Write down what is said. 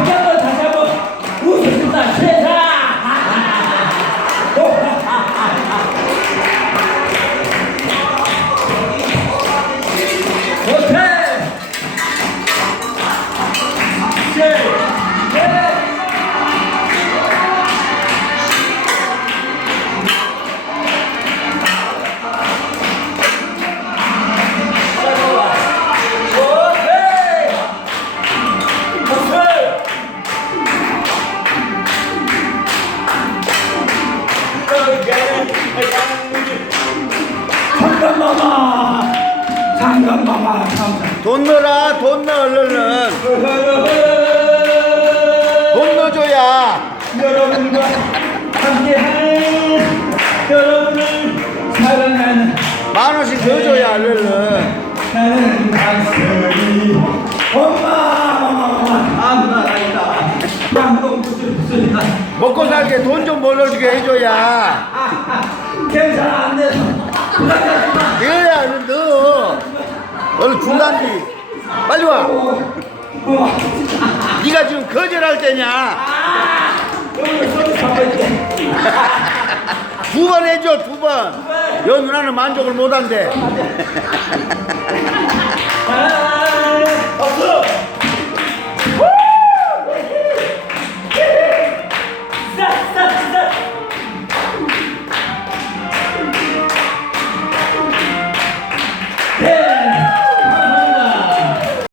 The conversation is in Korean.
함께하다 감감마마 감사. 돈 넣어라 돈 넣어 얼른 돈 넣어줘야. 여러분과 함께하는 여러분을 사랑하는 만 원씩 더 줘야 얼른 나는 강설이 엄마 먹고 살게 돈 좀 벌어주게 해줘야. 괜찮아 안 돼서 그래야 얼른 넣어 얼른 줄란디 빨리 와. 어, 네가 지금 거절할 때냐? 소리 잡고 있게 두번 해줘 두 번 여 누나는 만족을 못한대